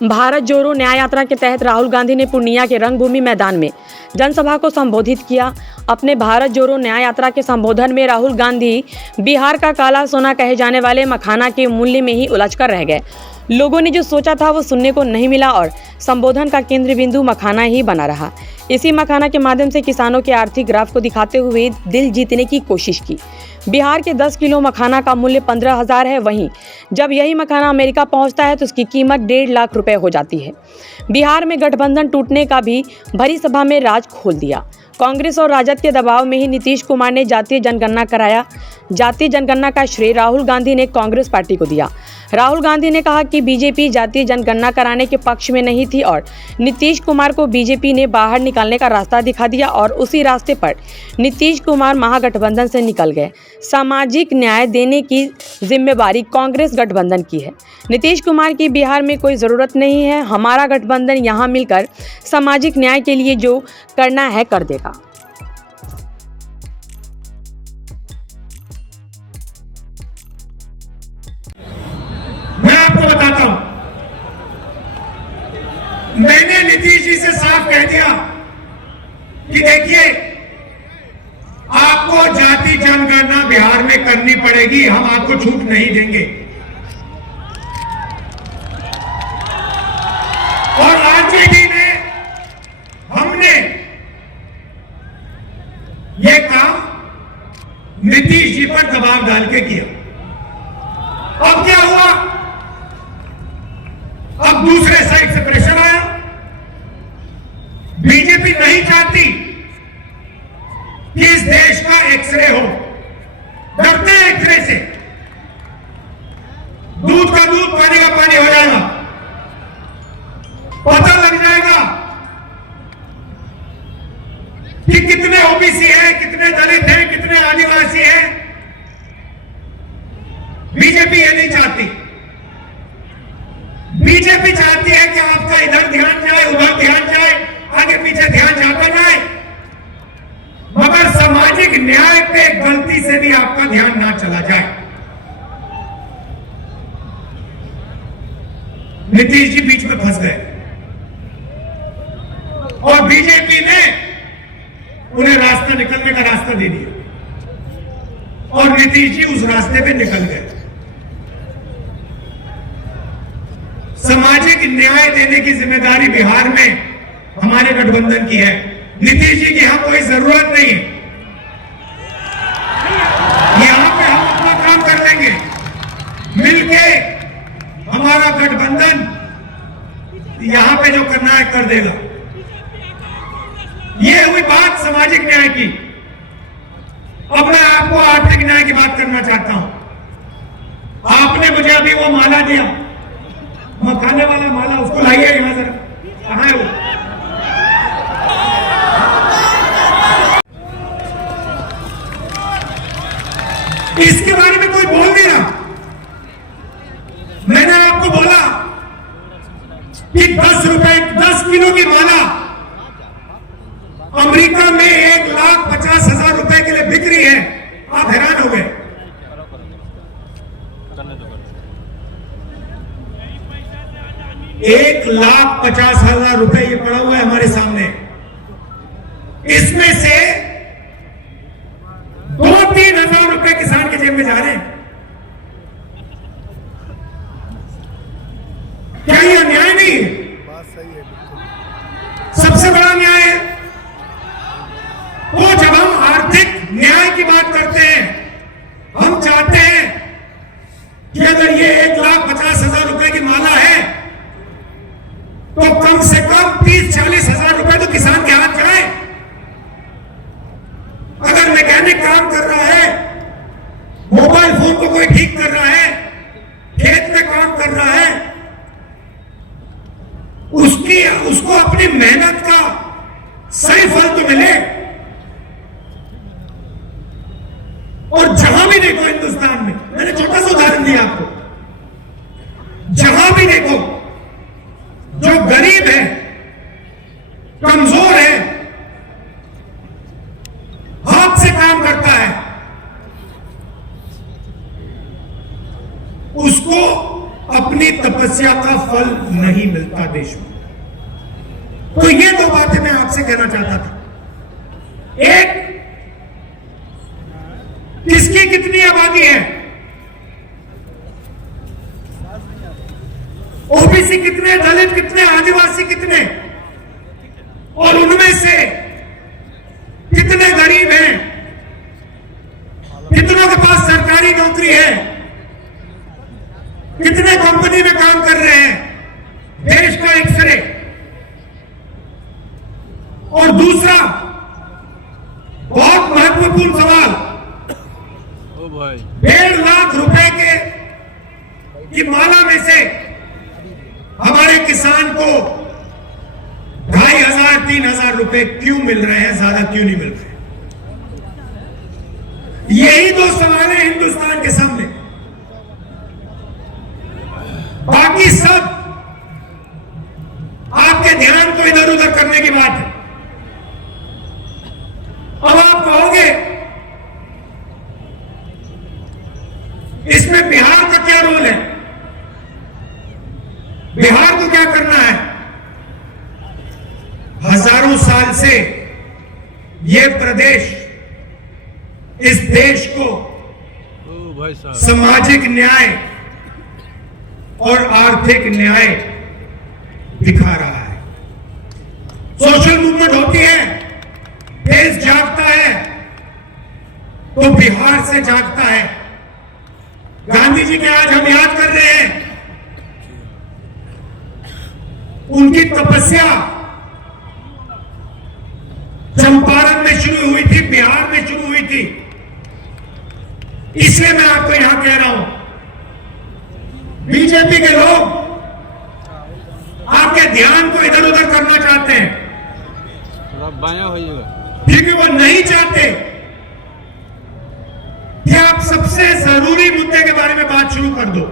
भारत जोड़ो न्याय यात्रा के तहत राहुल गांधी ने पूर्णिया के रंगभूमि मैदान में जनसभा को संबोधित किया। अपने भारत जोड़ो न्याय यात्रा के संबोधन में राहुल गांधी बिहार का काला सोना कहे जाने वाले मखाना के मूल्य में ही उलझकर रह गए। लोगों ने जो सोचा था वो सुनने को नहीं मिला और संबोधन का केंद्र बिंदु मखाना ही बना रहा। इसी मखाना के माध्यम से किसानों के आर्थिक ग्राफ को दिखाते हुए दिल जीतने की कोशिश की। बिहार के 10 किलो मखाना का मूल्य 15,000 है। वहीं जब यही मखाना अमेरिका पहुंचता है तो उसकी कीमत 1.5 लाख रुपए हो जाती है। बिहार में गठबंधन टूटने का भी भरी सभा में राज खोल दिया। कांग्रेस और राजद के दबाव में ही नीतीश कुमार ने जातीय जनगणना कराया। जातीय जनगणना का श्रेय राहुल गांधी ने कांग्रेस पार्टी को दिया। राहुल गांधी ने कहा कि बीजेपी जातीय जनगणना कराने के पक्ष में नहीं थी और नीतीश कुमार को बीजेपी ने बाहर निकालने का रास्ता दिखा दिया और उसी रास्ते पर नीतीश कुमार महागठबंधन से निकल गए। सामाजिक न्याय देने की जिम्मेदारी कांग्रेस गठबंधन की है। नीतीश कुमार की बिहार में कोई ज़रूरत नहीं है। हमारा गठबंधन यहाँ मिलकर सामाजिक न्याय के लिए जो करना है कर देगा। मैं आपको बताता हूं, मैंने नीतीश जी से साफ कह दिया कि देखिए आपको जाति जनगणना बिहार में करनी पड़ेगी, हम आपको छूट नहीं देंगे। और आरजेडी ने हमने ये काम नीतीश जी पर दबाव डाल के किया। अब क्या हुआ? अब दूसरे साइड से प्रेशर आया। बीजेपी नहीं चाहती कि इस देश का एक्सरे हो। डरते हैं एक्सरे से। दूध का दूध पानी का पानी हो जाएगा, पता लग जाएगा कि कितने ओबीसी हैं, कितने दलित हैं, कितने आदिवासी हैं। बीजेपी ये नहीं चाहती। बीजेपी चाहती है कि आपका इधर ध्यान जाए, उधर ध्यान जाए, आगे पीछे ध्यान जाता जाए, मगर सामाजिक न्याय पे गलती से भी आपका ध्यान ना चला जाए। नीतीश जी बीच में फंस गए और बीजेपी ने उन्हें रास्ता निकलने का रास्ता दे दिया और नीतीश जी उस रास्ते पे निकल गए। सामाजिक न्याय देने की जिम्मेदारी बिहार में हमारे गठबंधन की है। नीतीश जी की यहां कोई जरूरत नहीं है। यहां पे हम अपना काम कर लेंगे मिलके। हमारा गठबंधन यहां पे जो करना है कर देगा। ये हुई बात सामाजिक न्याय की। अब मैं आपको आर्थिक न्याय की बात करना चाहता हूं। आपने मुझे अभी वो माला दिया, मखाने वाला माला, उसको लाइए यहां जरा। कहां है वो? इसके बारे में कोई बोल नहीं रहा। मैंने आपको बोला कि 10 किलो की माला अमेरिका में 1,50,000 रुपए के लिए बिक रही है। आप हैरान हो गए। $1,50,000 ये पड़ा हुआ है हमारे सामने। इसमें से 2-3 हजार रुपए किसान के जेब में जा रहे हैं। क्या यह न्याय नहीं है? सबसे बड़ा न्याय है। तो जब हम आर्थिक न्याय की बात करते हैं, हम चाहते हैं कि अगर ये 1,50,000 रुपए की माला है तो कम से कम 30-40 हजार रुपए तो किसान के हाथ जाए। अगर मैकेनिक काम कर रहा है, मोबाइल फोन को कोई ठीक कर रहा है, खेत में काम कर रहा है, उसको अपनी मेहनत का सही फल तो मिले। और जहां भी देखो हिंदुस्तान में, मैंने छोटा सा उदाहरण दिया आपको, जहां भी देखो जो गरीब है, कमजोर है, हाथ से काम करता है, उसको अपनी तपस्या का फल नहीं मिलता देश में। तो ये दो बातें मैं आपसे कहना चाहता था। एक, किसकी कितनी आबादी है, ओबीसी कितने, दलित कितने, आदिवासी कितने, और उनमें से कितने गरीब हैं, कितनों के पास सरकारी नौकरी है, कितने कंपनी में काम कर रहे हैं, देश का एक्सरे। और दूसरा बहुत महत्वपूर्ण सवाल, 1.5 लाख रुपए की माला में से हमारे किसान को 2,500-3,000 रुपए क्यों मिल रहे हैं, ज्यादा क्यों नहीं मिल रहे? यही दो सवाल है हिंदुस्तान के सामने। बाकी सब आपके ध्यान को इधर उधर करने की बात है। अब आप कहोगे इसमें बिहार का क्या रोल है, बिहार को क्या करना है? हजारों साल से ये प्रदेश इस देश को सामाजिक न्याय और आर्थिक न्याय दिखा रहा है। सोशल मूवमेंट होती है, देश जागता है, तो बिहार से जागता है। गांधी जी के आज हम याद कर रहे हैं, उनकी तपस्या चंपारण में शुरू हुई थी, बिहार में शुरू हुई थी। इसलिए मैं आपको यहां कह रहा हूं, बीजेपी के लोग आपके ध्यान को इधर उधर करना चाहते हैं, क्योंकि वो नहीं चाहते कि आप सबसे जरूरी मुद्दे के बारे में बात शुरू कर दो।